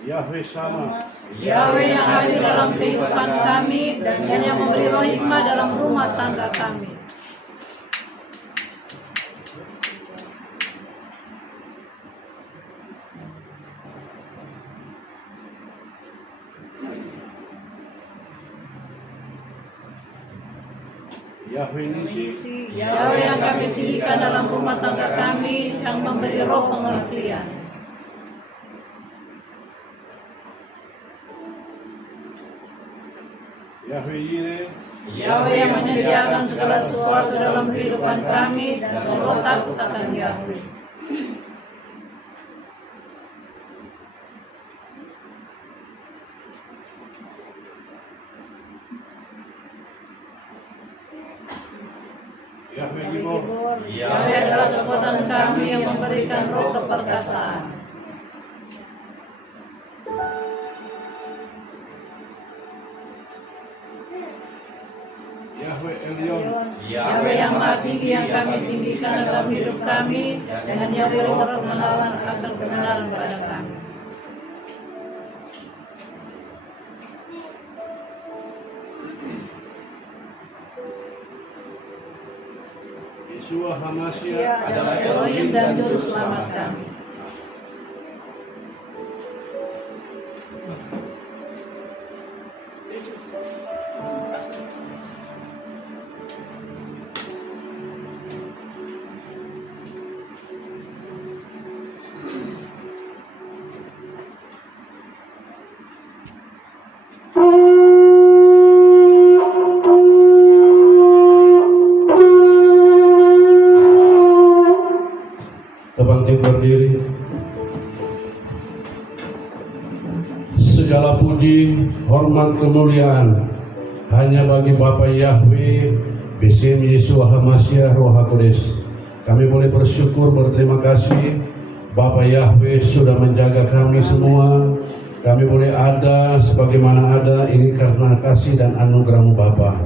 Yahweh sama. Yahweh yang hadir dalam kehidupan kami dan yang memberi roh hikmah dalam rumah tangga kami. Yahweh Nisi. Yahweh yang kami tinggikan dalam rumah tangga kami, yang memberi roh pengertian. Yahweh Yireh. Yahweh yang menyediakan segala sesuatu dalam kehidupan kami dan roh takut akan Yahweh. Yahweh Gibor. Yahweh adalah kekuatan kami yang memberikan roh keperkasaan. Yahweh Elyon. Yahweh yang Maha Tinggi yang kami tinggikan dalam hidup kami, dengan Yahweh terus menawan akan kebenaran pada kami. Yeshua Hamashiach Adalah Elohim dan Juru Selamat kami. Bangkit berdiri. Segala puji, hormat, kemuliaan hanya bagi Bapa Yahweh, B'Shem Yeshua Hamashiach Roh HaKodes. Kami boleh bersyukur, berterima kasih Bapa Yahweh sudah menjaga kami semua. Kami boleh ada sebagaimana ada ini karena kasih dan anugerah-Mu Bapa.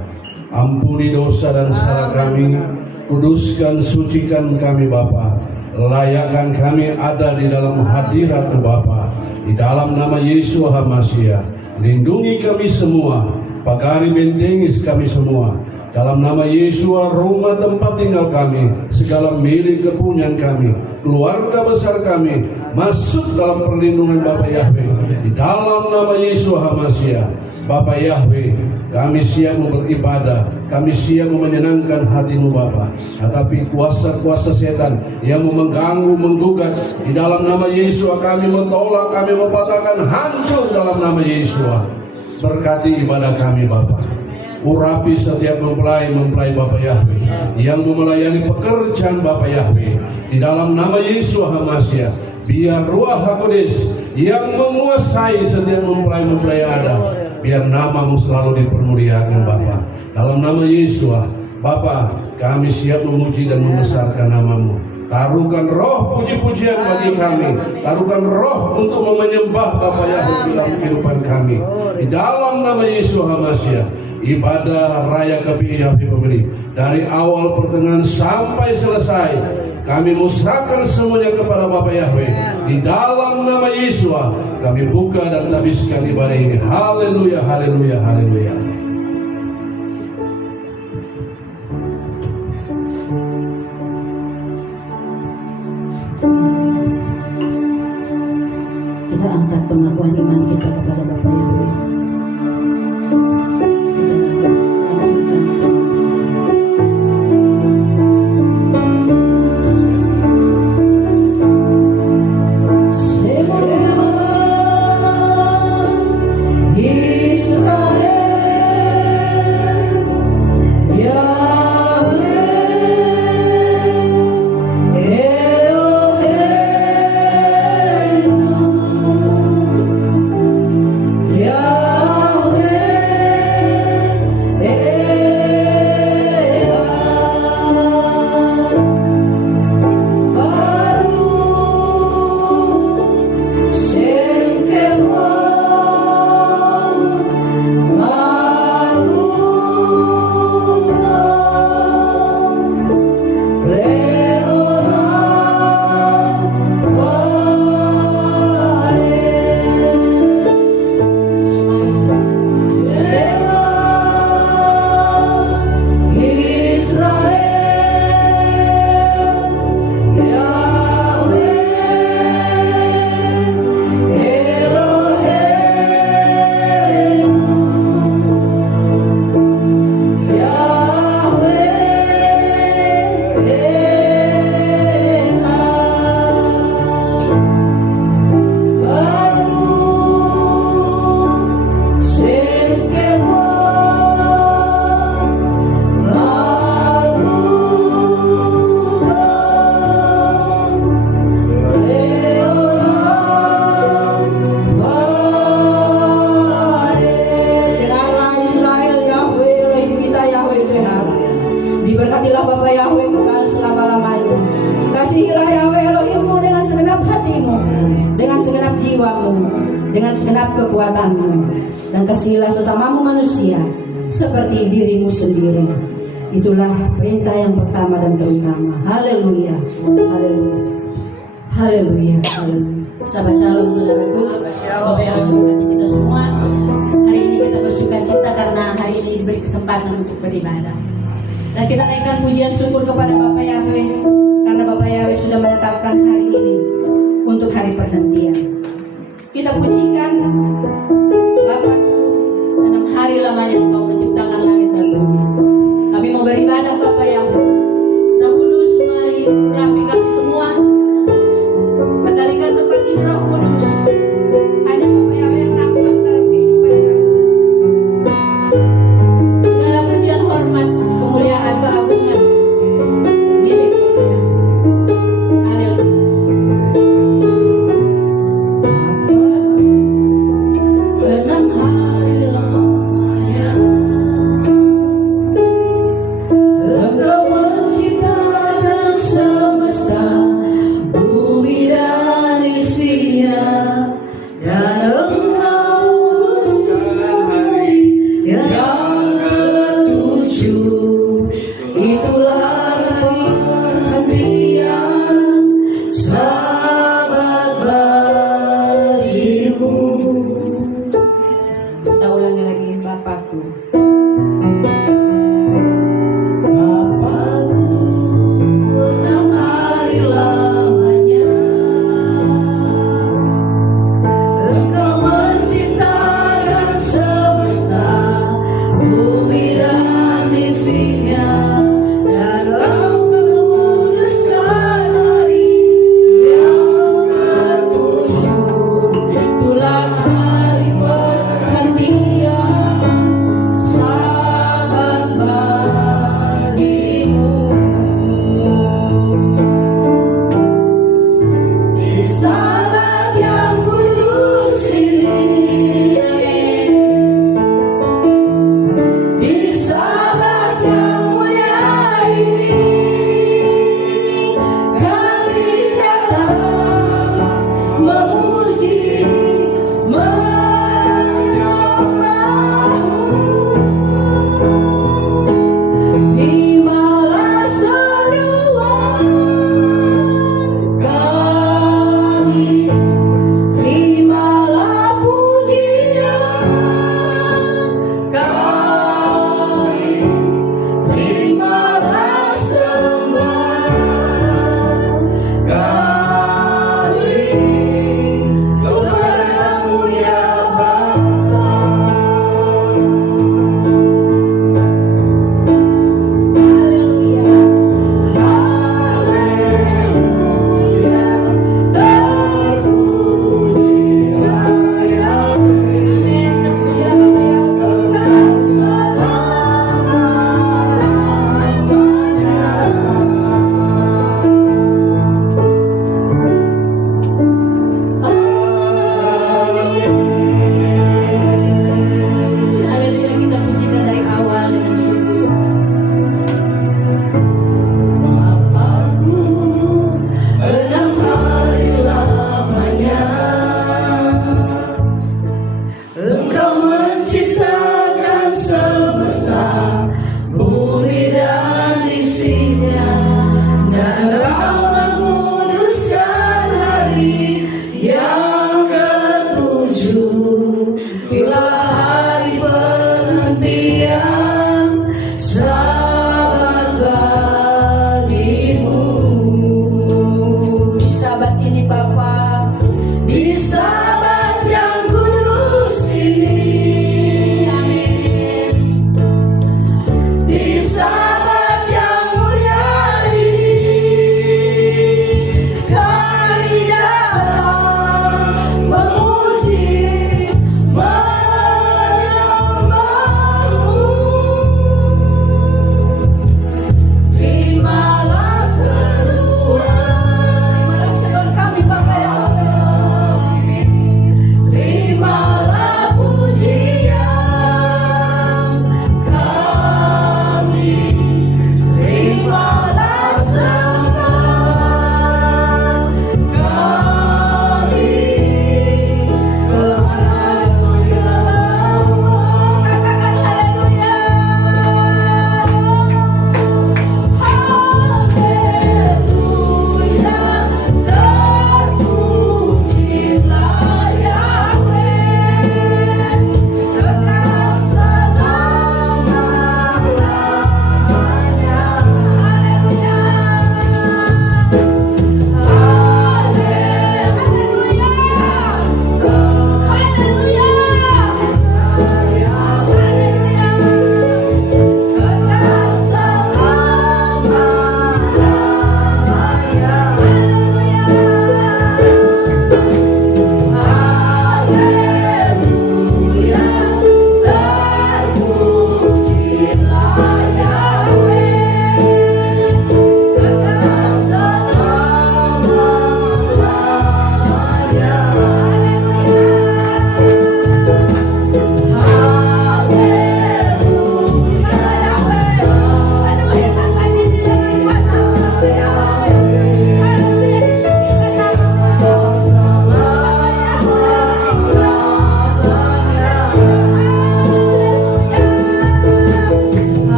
Ampuni dosa dan salah kami, kuduskan, sucikan kami Bapa. Layakkan kami ada di dalam hadirat-Mu Bapa. Di dalam nama Yesus Hamashiach, lindungi kami semua, pagari bentengi kami semua. Dalam nama Yesus, rumah tempat tinggal kami, segala milik kepunyaan kami, keluarga besar kami, masuk dalam perlindungan Bapa Yahweh. Di dalam nama Yesus Hamashiach, Bapa Yahweh, kami siap beribadah, kami siap menyenangkan hati-Mu Bapa. Tetapi kuasa-kuasa setan yang mengganggu, menggugat, di dalam nama Yesus kami mentolak, kami mempatahkan, hancur dalam nama Yesus. Berkati ibadah kami Bapa. Urapi setiap mempelai Bapa Yahweh yang melayani pekerjaan Bapa Yahweh. Di dalam nama Yesus Hamashiach, biar Ruach HaKodes yang menguasai setiap mempelai yang ada, biar nama-Mu selalu dipermuliakan Bapa. Dalam nama Yesus Bapa, kami siap memuji dan membesarkan nama-Mu. Taruhkan roh puji-pujian bagi kami, taruhkan roh untuk menyembah Bapa Yahweh dalam kehidupan kami. Di dalam nama Yesus Hamashiach, ibadah raya kami Yahweh pemberi dari awal pertengahan sampai selesai, kami musrahkan semuanya kepada Bapa Yahweh. Di dalam nama Yesus kami buka dan habiskan ibadah ini. Haleluya, haleluya, haleluya. Kita angkat pengakuan iman kita kepada Bapa Yahweh. Kita lakukan sama-sama. Yahweh segenap kekuatan-Mu, dan kasihilah sesamamu manusia seperti dirimu sendiri. Itulah perintah yang pertama dan terutama. Haleluya, haleluya, haleluya, haleluya. Sahabat shalom saudaraku, Bapak yang memberkati kita semua. Hari ini kita bersuka cita karena hari ini diberi kesempatan untuk beribadah. Dan kita naikkan pujian syukur kepada Bapak Yahweh, karena Bapak Yahweh sudah menetapkan hari ini untuk hari perhentian. Kita pujikan Bapakku, dalam hari lamanya Engkau menciptakan langit dan bumi. Kami mau beribadah Bapak Yahweh. Roh Kudus, mari urapi kami semua. Kendalikan tempat ini Roh Kudus. Hanya Bapak Yahweh yang nampak dalam kehidupan kami. Segala pujian, hormat, kemuliaan, keagungan milik Bapak Yahweh. Haleluya.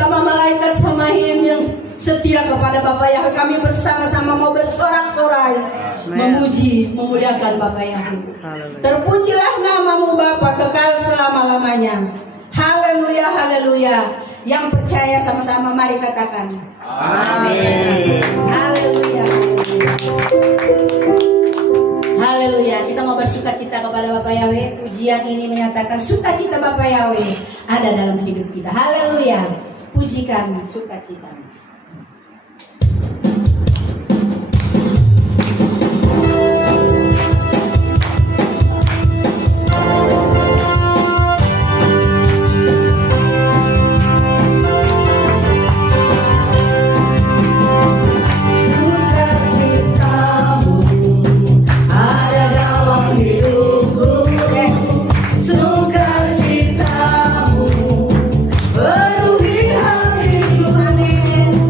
bersama malaikat Samahim yang setia kepada Bapa Yahweh, kami bersama-sama mau bersorak-sorai memuji, memuliakan Bapa Yahweh. Terpujilah namamu Bapa kekal selama-lamanya. Haleluya, haleluya. Yang percaya sama-sama mari katakan amin. Haleluya. Haleluya. Kita mau bersukacita kepada Bapa Yahweh. Pujian ini menyatakan sukacita Bapa Yahweh ada dalam hidup kita. Haleluya. Pujikan sukacita. Sukacitamu penuhi hatiku, amin.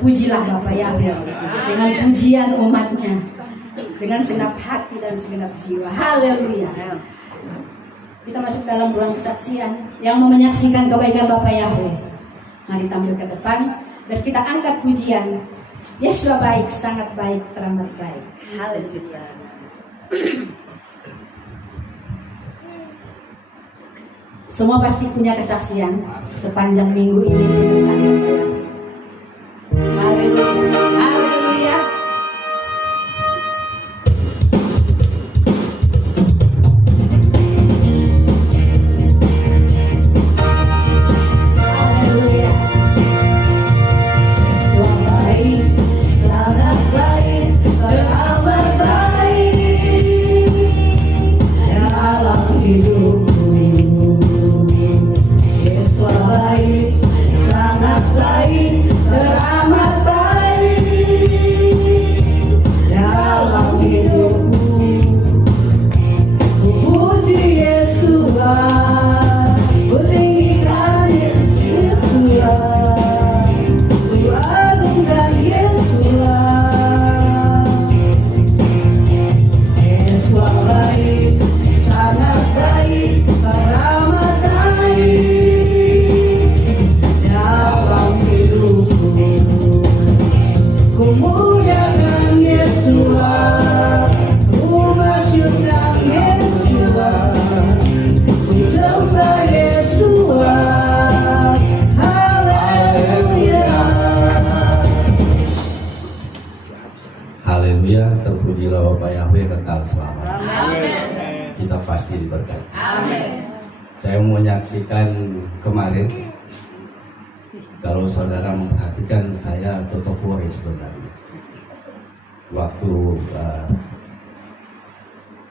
Terpujilah Bapa Yahweh dengan pujian umatnya, dengan segenap hati dan segenap jiwa. Haleluya. Kita masuk dalam ruang kesaksian. Yang mau menyaksikan kebaikan Bapa Yahweh, mari tampil ke depan dan kita angkat pujian. Yesus baik, sangat baik, teramat baik. Haleluya. Semua pasti punya kesaksian sepanjang minggu ini ke depan. Haleluya. Haleluya. Haleluya. Sangat baik, teramat baik dalam hidupku. Yesus baik, sangat baik, teramat baik dalam hidupku. Puji Yesus, ku tinggikan Yesus, ku agungkan Yesus. Yesus baik, sangat baik, teramat baik dalam hidupku. Ku muliakan Yesus, ku masyurkan Yesus, ku sembah Yesus. Haleluya. Haleluya, terpujilah Bapa Yahweh kekal selamanya. Kita pasti diberkati. Saya mau menyaksikan kemarin, kalau saudara memperhatikan, saya totofore sebenarnya waktu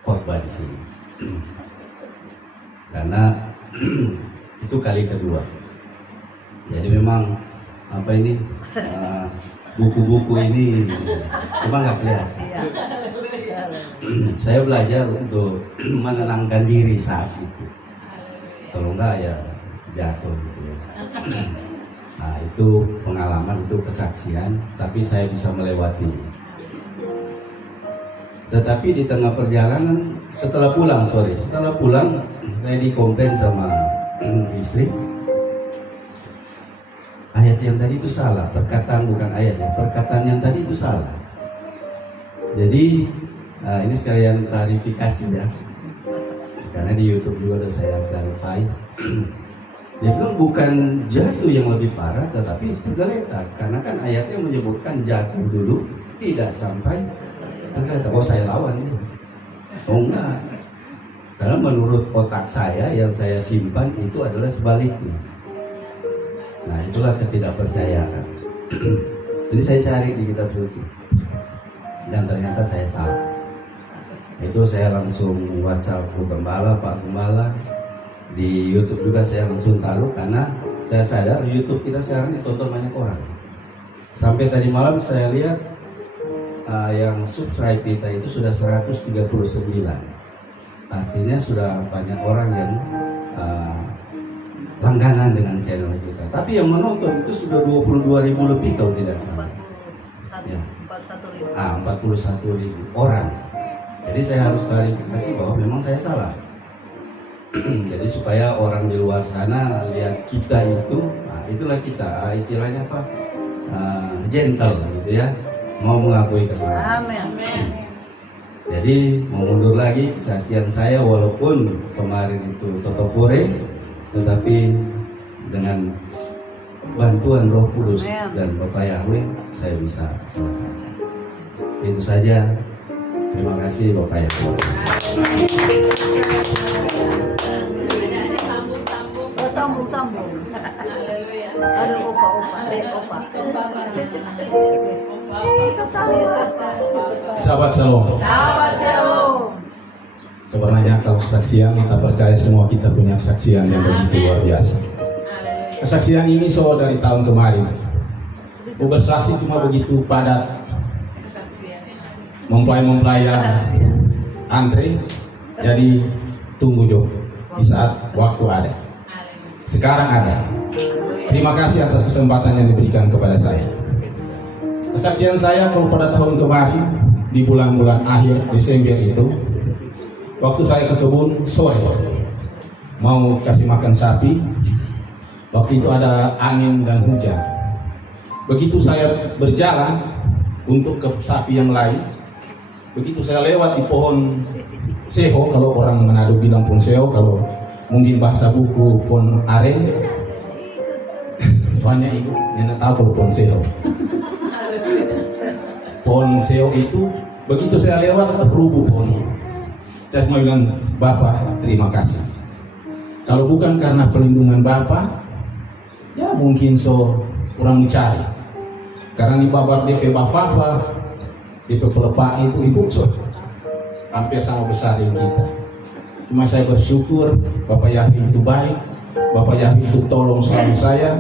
khotbah di sini, karena itu kali kedua. Jadi memang apa ini buku-buku ini cuma nggak kelihatan. Saya belajar untuk menenangkan diri saat itu. Kalau enggak ya jatuh gitu ya. Nah itu pengalaman, itu kesaksian, tapi saya bisa melewatinya. Tetapi di tengah perjalanan, setelah pulang saya dikomplain sama istri. Ayat yang tadi itu salah, perkataan bukan ayat ya, perkataan yang tadi itu salah. Jadi ini sekalian klarifikasi ya, karena di YouTube juga udah saya clarify. Dia bilang bukan jatuh yang lebih parah, tetapi tergeletak, karena kan ayatnya menyebutkan jatuh dulu, tidak sampai tergeletak. Oh saya lawan ini. Oh enggak, karena menurut otak saya yang saya simpan itu adalah sebaliknya. Nah itulah ketidakpercayaan. Jadi saya cari di kitab suci dan ternyata saya salah. Itu saya langsung WhatsApp Bu Gembala, Pak Gembala. Di YouTube juga saya langsung taruh, karena saya sadar YouTube kita sekarang ditonton banyak orang. Sampai tadi malam saya lihat yang subscribe kita itu sudah 139. Artinya sudah banyak orang yang langganan dengan channel kita. Tapi yang menonton itu sudah 22.000 lebih kalau tidak salah. Ya. 41.000 orang. Jadi saya harus klarifikasi bahwa memang saya salah. Jadi supaya orang di luar sana lihat kita itu, nah itulah kita, istilahnya apa? Gentle gitu ya, mau mengakui kesalahan. Amin. Jadi mau mundur lagi kesaksian saya, walaupun kemarin itu totofore, tetapi dengan bantuan Roh Kudus dan Bapak Yahweh saya bisa selesaikan. Itu saja. Terima kasih Bapak Yahweh. Sambung. Haleluya. Ada opa. Itu tahu. Sahabat Shalom. Sebenarnya kalau kesaksian, kita percaya semua kita punya kesaksian yang begitu luar biasa. Kesaksian ini soal dari tahun kemarin. Bersaksi cuma begitu padat. Mempelai yang antre, jadi tunggu Jo di saat waktu ada. Sekarang ada. Terima kasih atas kesempatan yang diberikan kepada saya. Kesaksian saya kalau pada tahun kemarin di bulan-bulan akhir Desember itu, waktu saya ke kebun sore mau kasih makan sapi, waktu itu ada angin dan hujan. Begitu saya berjalan untuk ke sapi yang lain, begitu saya lewat di pohon seho, kalau orang Manado bilang pohon seho, kalau mungkin bahasa buku pohon aren, soalnya itu yang tahu kalau pohon seho. Pohon seho itu begitu saya lewat rubuh pohon itu. Saya cuma bilang, Bapak terima kasih. Kalau bukan karena perlindungan Bapak, ya mungkin kurang mencari. Karena di babar DP Bapak, DP Pelepak itu ibu hampir sama besar yang kita. Cuma saya bersyukur Bapak Yahwi itu baik, Bapak Yahwi itu tolong selalu saya,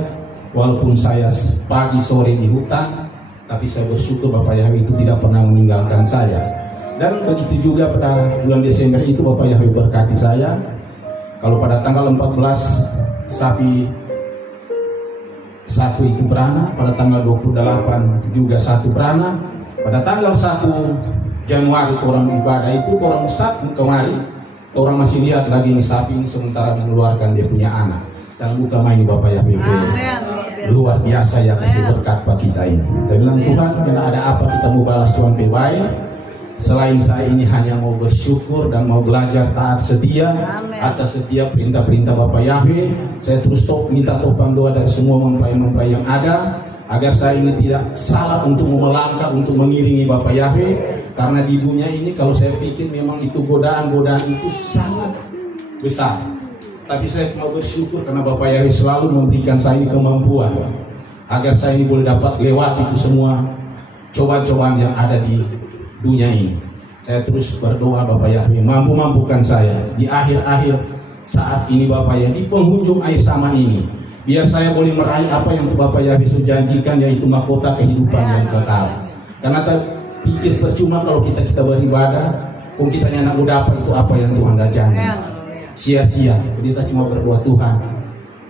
walaupun saya pagi sore di hutan, tapi saya bersyukur Bapak Yahwi itu tidak pernah meninggalkan saya. Dan begitu juga pada bulan Desember itu Bapak Yahwi berkati saya. Kalau pada tanggal 14 sapi satu itu beranak, pada tanggal 28 juga satu beranak, pada tanggal 1 Januari orang ibadah itu orang satu kemarin orang masih lihat lagi ini sapi ini sementara mengeluarkan dia punya anak. Jangan buka main Bapak Yahwi. Luar biasa ya kasih berkat bagi kita ini. Kita bilang Tuhan, karena ada apa kita mau balas Tuhan baik. Selain saya ini hanya mau bersyukur dan mau belajar taat setia atas setiap perintah-perintah Bapak Yahwi. Saya terus minta topang doa dari semua mempelai-mempelai yang ada, agar saya ini tidak salah untuk melangkah, untuk mengiringi Bapak Yahwi. Karena di dunia ini kalau saya pikir memang itu godaan-godaan itu sangat besar. Tapi saya cuma bersyukur karena Bapak Yahwi selalu memberikan saya ini kemampuan agar saya ini boleh dapat lewati itu semua cobaan-cobaan yang ada di dunia ini. Saya terus berdoa Bapak Yahwi mampu-mampukan saya di akhir-akhir saat ini Bapak Yahwi, di penghujung akhir zaman ini, biar saya boleh meraih apa yang Bapak Yahwi sudah janjikan, yaitu mahkota kehidupan yang kekal. Karena saya pikir percuma kalau kita beribadah, pun kita anak muda apa itu apa yang Tuhan dah janji, sia-sia. Kita cuma berdoa, Tuhan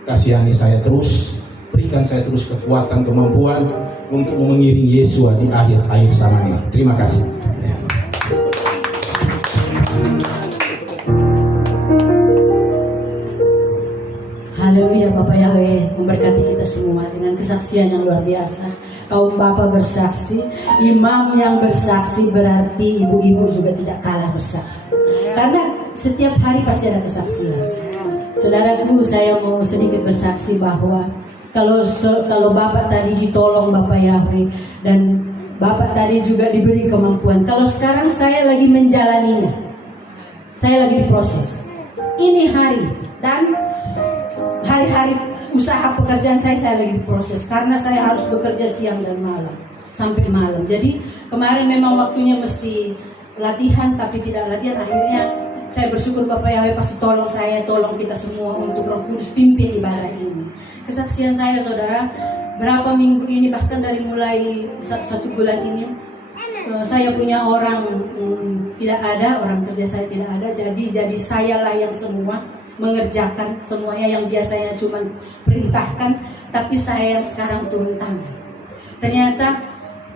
kasihani saya terus, berikan saya terus kekuatan, kemampuan untuk mengiringi Yesus di akhir zaman ini. Terima kasih. Haleluya, Bapak Yahweh memberkati kita semua dengan kesaksian yang luar biasa. Kaum Bapak bersaksi, imam yang bersaksi, berarti ibu-ibu juga tidak kalah bersaksi. Karena setiap hari pasti ada kesaksian. Saudaraku, saya mau sedikit bersaksi bahwa kalau Bapak tadi ditolong Bapak Yahweh dan Bapak tadi juga diberi kemampuan. Kalau sekarang saya lagi menjalaninya, saya lagi diproses. Ini hari dan hari-hari usaha pekerjaan saya lagi diproses karena saya harus bekerja siang dan malam sampai malam. Jadi kemarin memang waktunya mesti latihan tapi tidak latihan. Akhirnya saya bersyukur Bapak Yahweh pasti tolong saya, tolong kita semua untuk Roh Kudus pimpin ibadah ini. Kesaksian saya saudara, berapa minggu ini bahkan dari mulai 1 bulan ini saya punya orang tidak ada, orang kerja saya tidak ada. Jadi sayalah yang semua mengerjakan semuanya yang biasanya cuma perintahkan, tapi saya yang sekarang turun tangan. Ternyata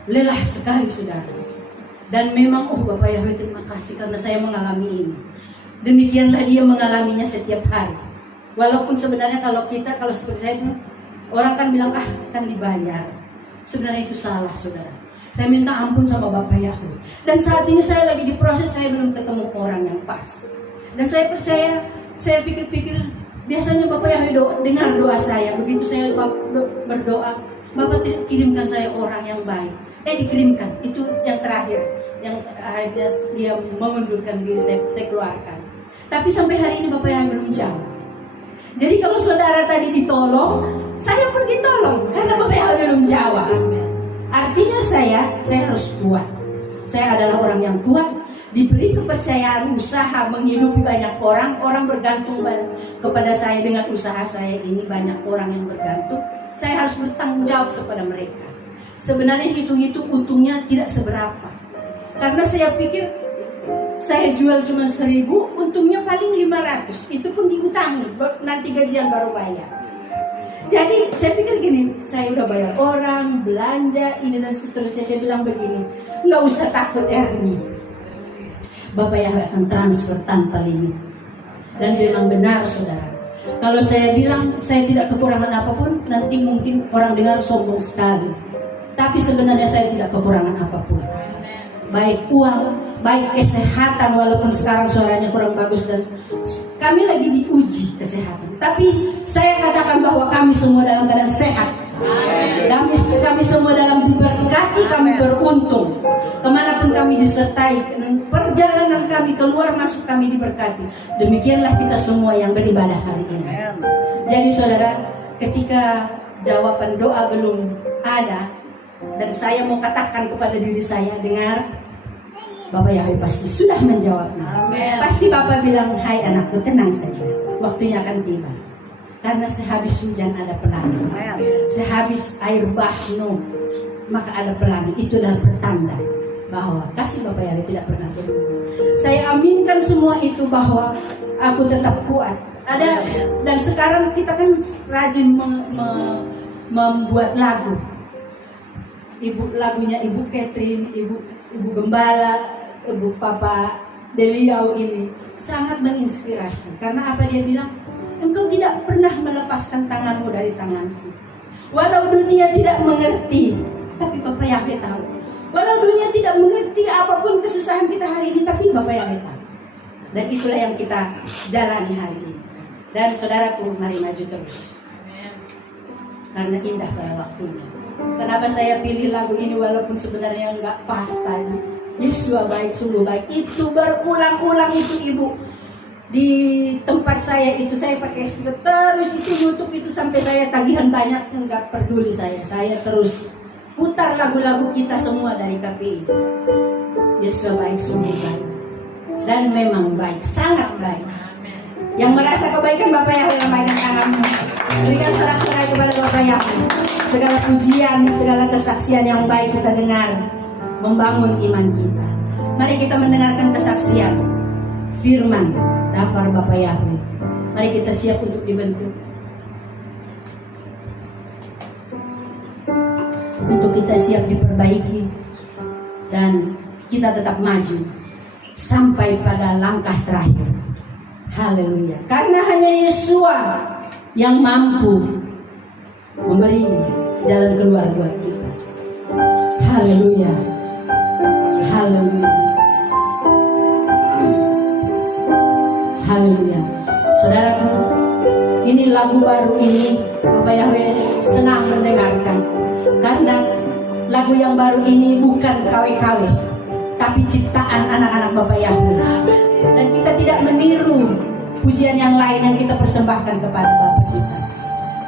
lelah sekali saudara. Dan memang Bapak Yahweh terima kasih karena saya mengalami ini. Demikianlah dia mengalaminya setiap hari. Walaupun sebenarnya kalau seperti saya, orang kan bilang kan dibayar. Sebenarnya itu salah saudara. Saya minta ampun sama Bapak Yahweh. Dan saat ini saya lagi diproses, saya belum ketemu orang yang pas. Dan saya percaya, saya pikir-pikir, biasanya Bapak Yahweh dengar doa saya. Begitu saya berdoa, Bapak kirimkan saya orang yang baik. Dikirimkan, itu yang terakhir. Yang akhirnya dia mengundurkan diri, saya keluarkan. Tapi sampai hari ini Bapak Yahweh belum jawab. Jadi kalau saudara tadi ditolong, saya pun ditolong karena Bapak Yahweh belum jawab. Artinya saya harus kuat. Saya adalah orang yang kuat, diberi kepercayaan usaha menghidupi banyak orang. Orang bergantung kepada saya dengan usaha saya ini, banyak orang yang bergantung. Saya harus bertanggung jawab kepada mereka. Sebenarnya hitung-hitung untungnya tidak seberapa. Karena saya pikir saya jual cuma 1.000, untungnya paling 500. Itu pun diutangi, nanti gajian baru bayar. Jadi saya pikir gini, saya udah bayar orang, belanja, ini dan seterusnya. Saya bilang begini, nggak usah takut Ernie, Bapak Yahweh akan transfer tanpa limit. Dan memang benar saudara, kalau saya bilang saya tidak kekurangan apapun, nanti mungkin orang dengar sombong sekali. Tapi sebenarnya saya tidak kekurangan apapun. Baik uang, baik kesehatan, walaupun sekarang suaranya kurang bagus dan kami lagi diuji kesehatan. Tapi saya katakan bahwa kami semua dalam keadaan sehat. Kami semua dalam diberkati, kami beruntung. Kemanapun kami disertai, perjalanan kami keluar masuk kami diberkati. Demikianlah kita semua yang beribadah hari ini. Jadi saudara, ketika jawaban doa belum ada, dan saya mau katakan kepada diri saya, dengar, Bapak Yahweh pasti sudah menjawabnya. Pasti Bapak bilang, hai anakku, tenang saja, waktunya akan tiba. Karena sehabis hujan ada pelangi, sehabis air bah penuh maka ada pelangi. Itulah pertanda bahwa kasih Bapak Yahweh tidak pernah berubah. Saya aminkan semua itu bahwa aku tetap kuat. Ada, dan sekarang kita kan rajin membuat lagu. Lagunya Ibu Catherine, Ibu Gembala, Ibu Papa Deliau ini sangat menginspirasi. Karena apa dia bilang? Engkau tidak pernah melepaskan tanganmu dari tanganku. Walau dunia tidak mengerti, tapi Bapak Yahweh tahu. Walau dunia tidak mengerti apapun kesusahan kita hari ini, tapi Bapak Yahweh tahu. Dan itulah yang kita jalani hari ini. Dan saudaraku, mari maju terus. Karena indah pada waktunya. Kenapa saya pilih lagu ini walaupun sebenarnya nggak pas tadi. Yesus baik, sungguh baik. Itu berulang-ulang itu Ibu. Di tempat saya itu saya pakai speaker terus itu YouTube itu sampai saya tagihan banyak, nggak peduli saya. Saya terus putar lagu-lagu kita semua dari KPI. Yesus baik, sungguh baik. Dan memang baik, sangat baik. Yang merasa kebaikan Bapak Yahweh lambaikan tanganmu. Berikan sorak-sorai kepada Bapak Yahweh. Segala pujian, segala kesaksian yang baik kita dengar membangun iman kita. Mari kita mendengarkan kesaksian firman Dafar Bapak Yahweh. Mari kita siap untuk dibentuk, untuk kita siap diperbaiki, dan kita tetap maju sampai pada langkah terakhir. Haleluya. Karena hanya Yesua yang mampu memberi jalan keluar buat kita. Haleluya. Haleluya. Haleluya. Saudaraku, ini lagu baru ini Bapak Yahweh senang mendengarkan. Karena lagu yang baru ini bukan KW-KW, tapi ciptaan anak-anak Bapak Yahweh. Dan kita tidak meniru pujian yang lain yang kita persembahkan kepada Bapak kita.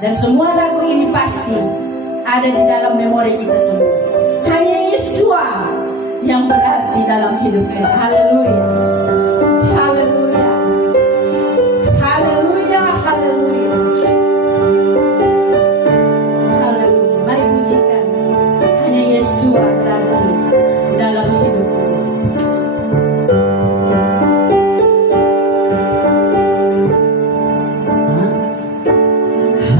Dan semua lagu ini pasti ada di dalam memori kita semua. Hanya Yesua yang berarti dalam hidup kita. Haleluya. Haleluya. Haleluya. Haleluya. Haleluya. Mari pujikan. Hanya Yesua berarti dalam hidup.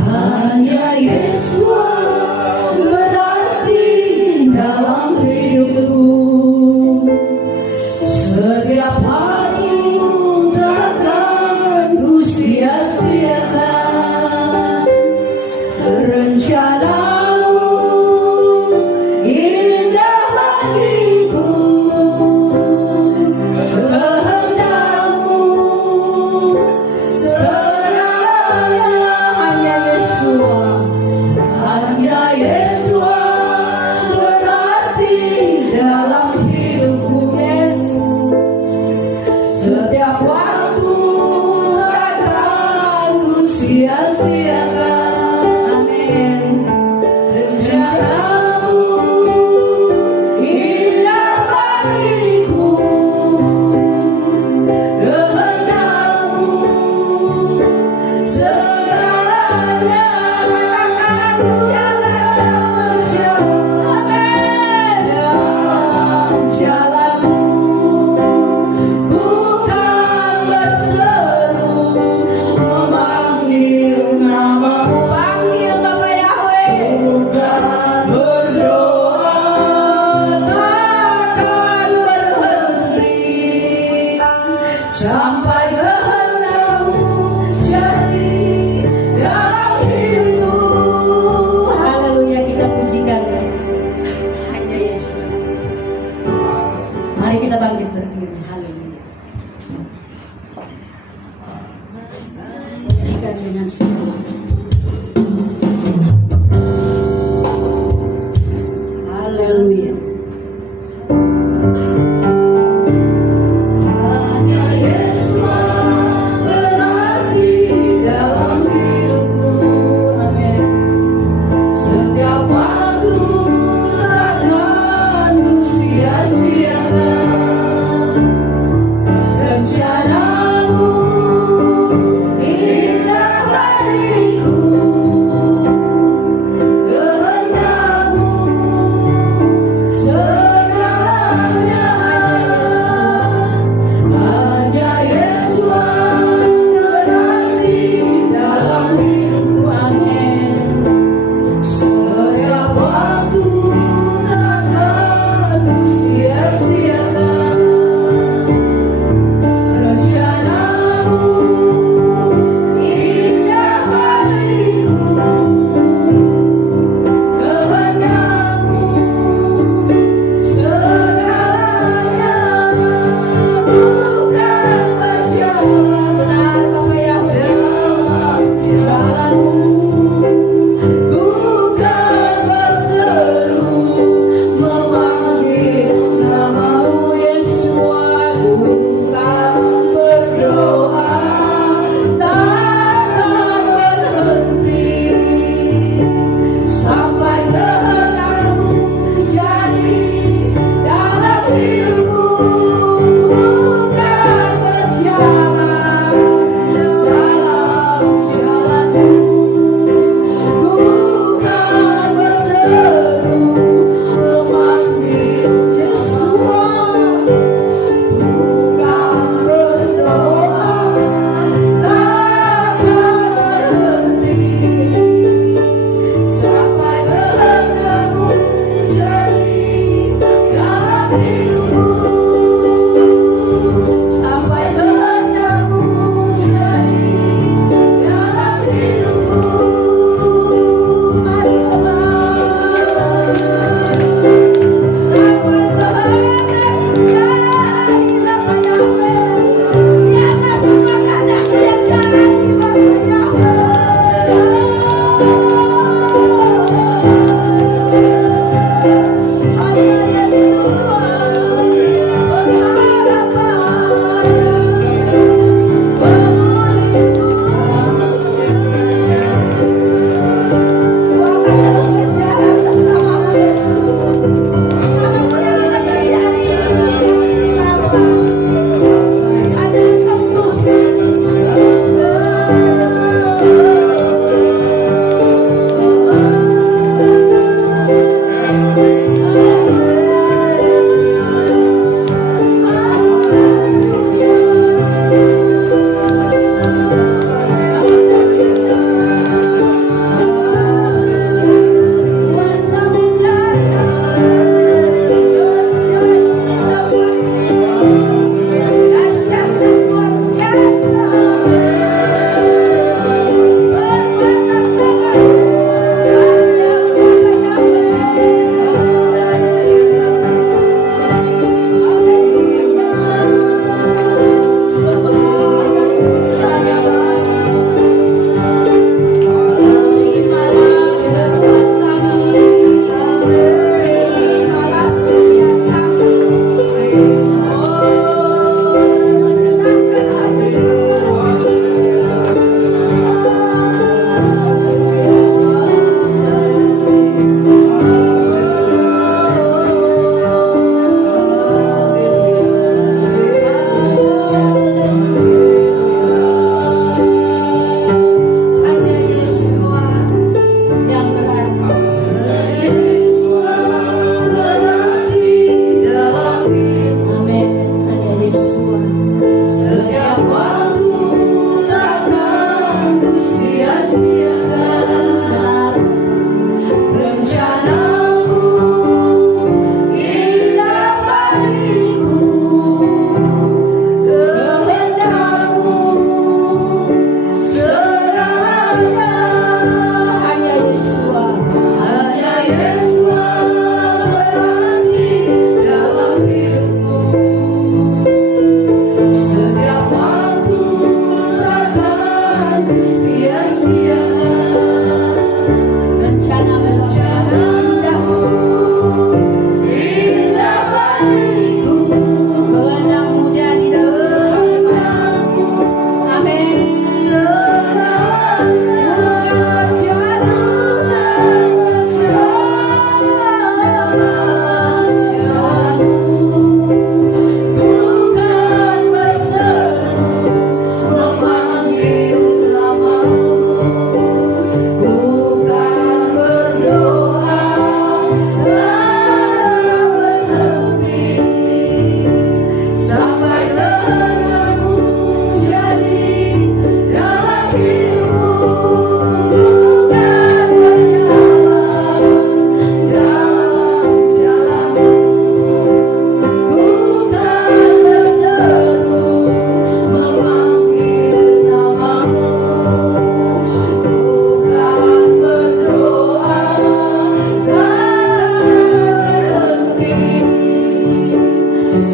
Hanya Yesua berarti dalam hidupku. Setiap bangkit berdiri. Haleluya. Jika dengan sukacita. Haleluya. Hanya Yesus berarti dalam hidupku. Amin. Setiap waktu takkan ku sia-siakan rencanamu, indah hatiku.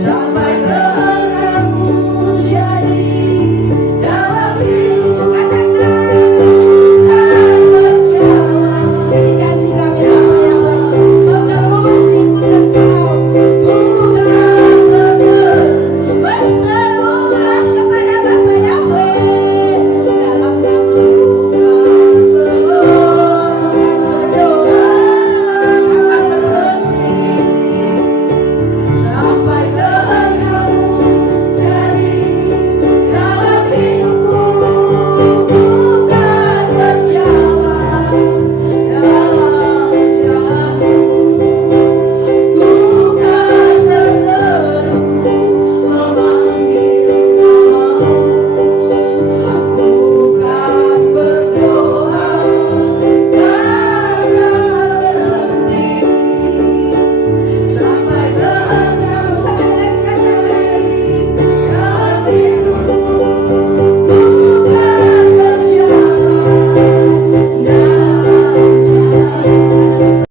sampai ke